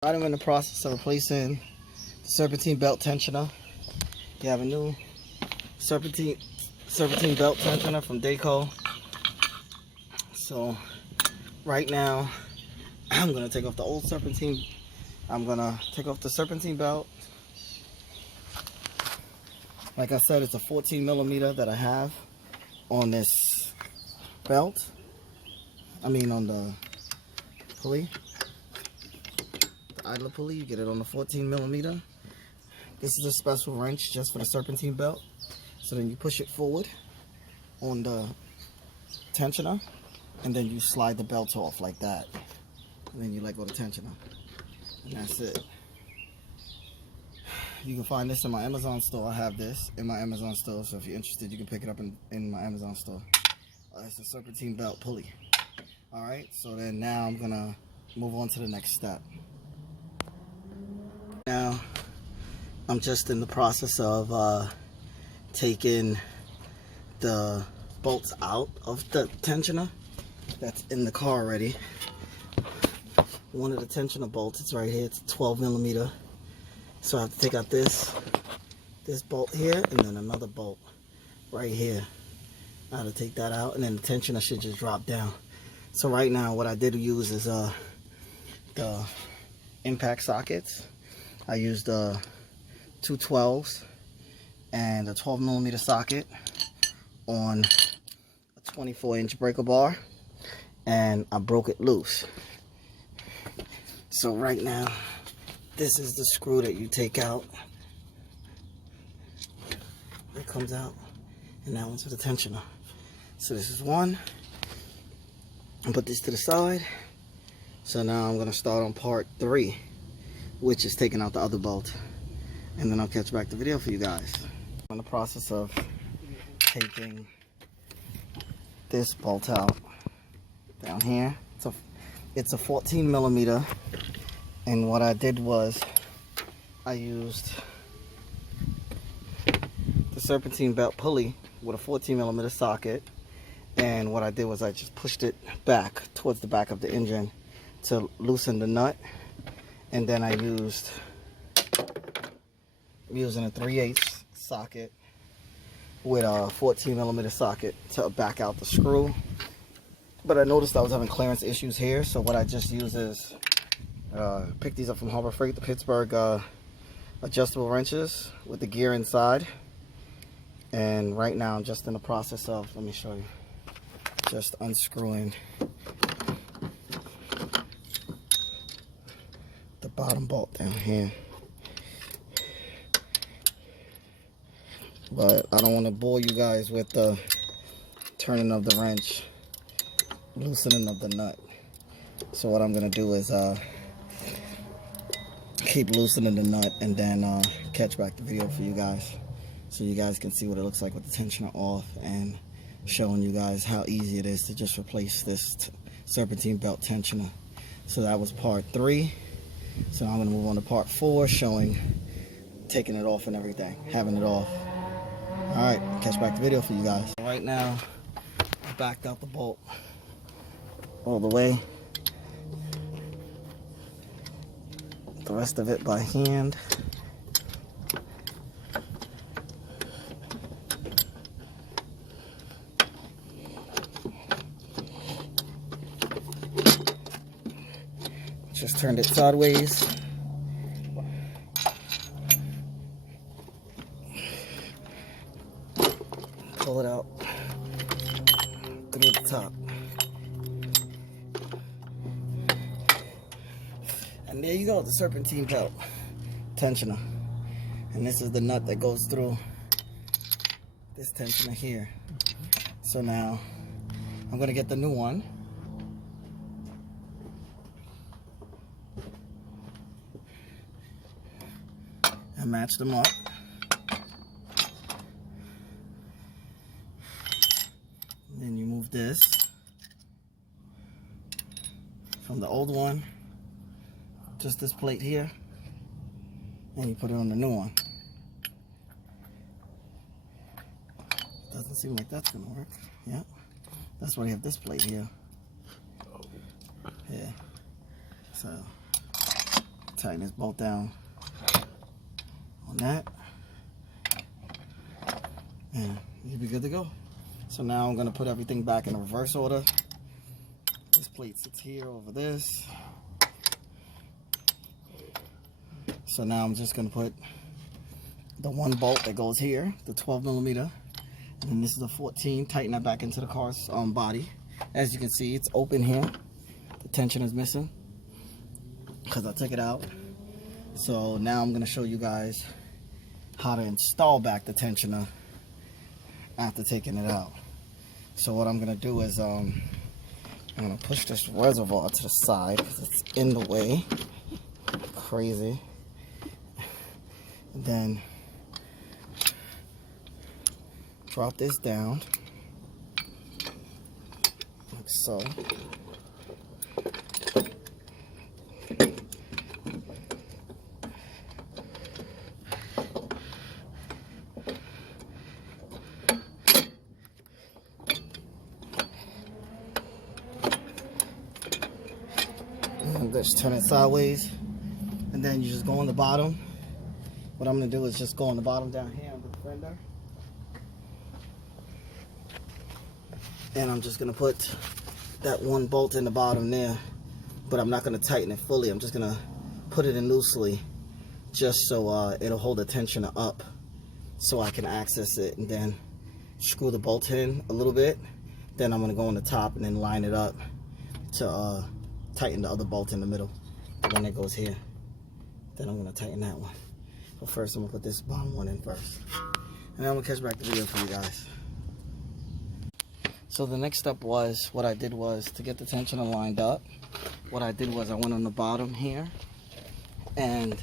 I'm in the process of replacing the Serpentine belt tensioner. You have a new Serpentine belt tensioner from Daco. So right now I'm gonna take off the old Serpentine. I'm gonna take off the Serpentine belt. Like I said, it's a 14 millimeter that I have on this belt. I mean on the pulley. Idler pulley, you get it on the 14 millimeter. This is a special wrench just for the Serpentine belt. So then you push it forward on the tensioner, and then you slide the belt off like that, and then you let go of the tensioner, and that's it. You can find this in my Amazon store. I have this in my Amazon store, so if you're interested, you can pick it up in my Amazon store. It's a Serpentine belt pulley. Alright, so then now I'm gonna move on to the next step. Now, I'm just in the process of taking the bolts out of the tensioner that's in the car already. One of the tensioner bolts, it's right here, it's 12 millimeter. So I have to take out this bolt here, and then another bolt right here. I have to take that out, and then the tensioner should just drop down. So right now, what I did use is the impact sockets. I used two 12s and a 12 millimeter socket on a 24-inch breaker bar, and I broke it loose. So right now, this is the screw that you take out. It comes out, and that one's for the tensioner. So this is one. I'll put this to the side. So now I'm gonna start on part 3, which is taking out the other bolt, and then I'll catch back the video for you guys. I'm in the process of taking this bolt out down here. It's a 14 millimeter, and what I did was I used the Serpentine belt pulley with a 14 millimeter socket, and what I did was I just pushed it back towards the back of the engine to loosen the nut. And then I using a 3/8 socket with a 14 millimeter socket to back out the screw. But I noticed I was having clearance issues here, so what I just use is pick these up from Harbor Freight, the Pittsburgh adjustable wrenches with the gear inside. And right now I'm just in the process of, let me show you, just unscrewing the bottom bolt down here. But I don't want to bore you guys with the turning of the wrench, loosening of the nut. So what I'm going to do is keep loosening the nut, and then catch back the video for you guys, so you guys can see what it looks like with the tensioner off, and showing you guys how easy it is to just replace this Serpentine belt tensioner. So that was part 3. So I'm going to move on to part 4, showing taking it off and everything, having it off. Alright, catch back the video for you guys. Right now, I backed out the bolt all the way. The rest of it by hand. Just turned it sideways. Pull it out through the top. And there you go, the Serpentine belt tensioner. And this is the nut that goes through this tensioner here. So now I'm gonna get the new one. And match them up. And then you move this from the old one, just this plate here, and you put it on the new one. Doesn't seem like that's gonna work. Yeah, that's why you have this plate here. Yeah. So Tighten this bolt down on that, and you'll be good to go. So now I'm gonna put everything back in reverse order. This plate sits here over this. So now I'm just gonna put the one bolt that goes here, the 12 millimeter, and then this is a 14. Tighten that back into the car's body. As you can see, it's open here. The tension is missing because I took it out. So now I'm gonna show you guys how to install back the tensioner after taking it out. So what I'm gonna do is I'm gonna push this reservoir to the side because it's in the way. Crazy. And then drop this down like so. And just turn it sideways, and then you just go on the bottom. What I'm gonna do is just go on the bottom down here on the fender, and I'm just gonna put that one bolt in the bottom there, but I'm not gonna tighten it fully. I'm just gonna put it in loosely, just so it'll hold the tensioner up, so I can access it, and then screw the bolt in a little bit. Then I'm gonna go on the top and then line it up to tighten the other bolt in the middle, the one that goes here. Then I'm gonna tighten that one. But first I'm gonna put this bottom one in first, and then I'm gonna catch back the video for you guys. So the next step was, what I did was, to get the tensioner lined up, what I did was I went on the bottom here, and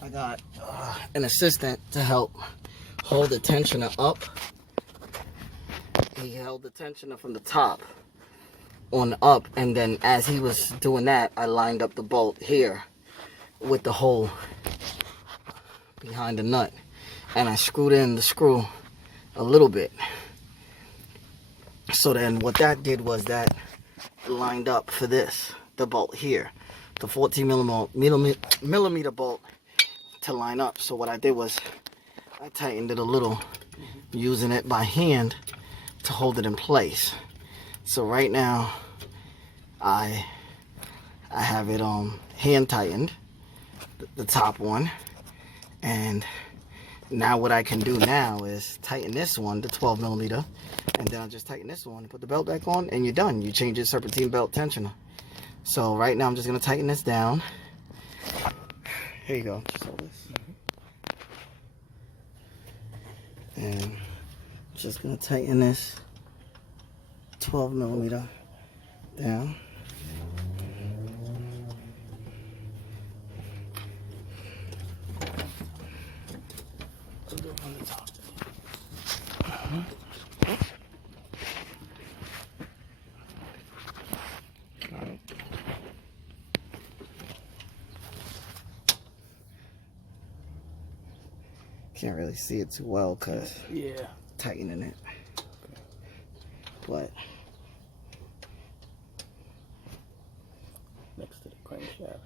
I got an assistant to help hold the tensioner up. He held the tensioner from the top on up, and then as he was doing that, I lined up the bolt here with the hole behind the nut, and I screwed in the screw a little bit. So then what that did was that lined up for this, the bolt here, the 14 millimeter bolt to line up. So what I did was I tightened it a little, using it by hand to hold it in place. So right now I have it hand tightened, the top one, and now what I can do now is tighten this one, the 12 millimeter, and then I'll just tighten this one, put the belt back on, and you're done. You change your Serpentine belt tensioner. So right now I'm just gonna tighten this down. Here you go, just hold this. And just gonna tighten this 12 millimeter down. On the top. Can't really see it too well because tightening it, but next to the crankshaft.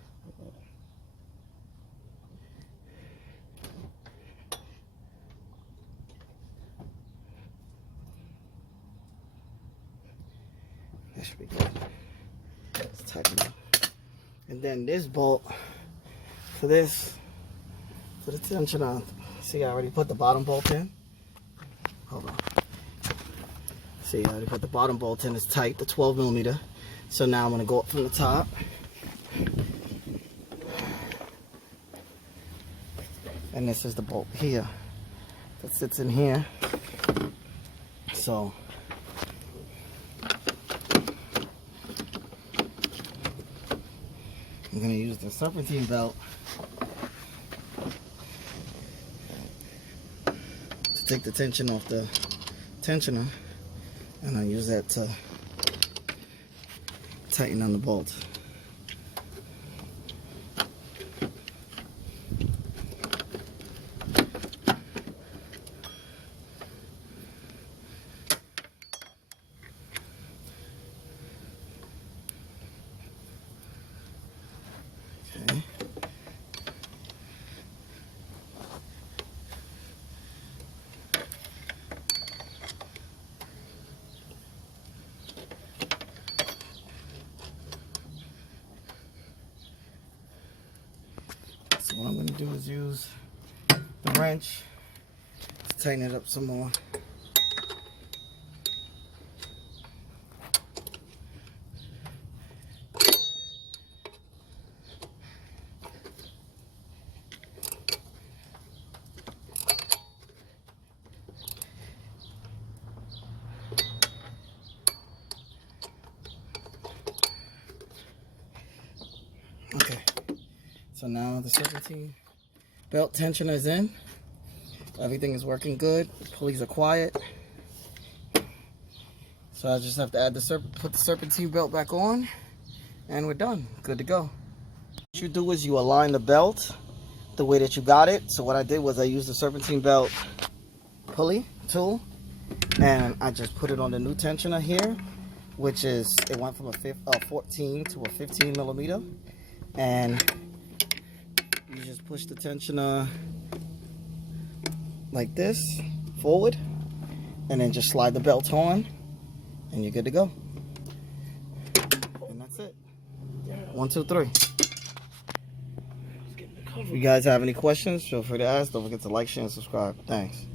That should be good. Let's tighten it. And then this bolt for this, for the tensioner. See, I already put the bottom bolt in. Hold on. See, I already put the bottom bolt in. It's tight, the 12 millimeter. So now I'm gonna go up from the top. And this is the bolt here that sits in here. So I'm gonna use the Serpentine belt to take the tension off the tensioner, and I use that to tighten on the bolt. Okay. Okay. So what I'm going to do is use the wrench to tighten it up some more. Okay, so now the serpentine belt tensioner is in. Everything is working good. The pulleys are quiet. So I just have to add put the serpentine belt back on, and we're done. Good to go. What you do is you align the belt the way that you got it. So what I did was I used the serpentine belt pulley tool, and I just put it on the new tensioner here, which is, it went from a 14 to a 15 millimeter. And you just push the tensioner like this forward, and then just slide the belt on, and you're good to go. And that's it. 1, 2, 3. If you guys have any questions, feel free to ask. Don't forget to like, share, and subscribe. Thanks.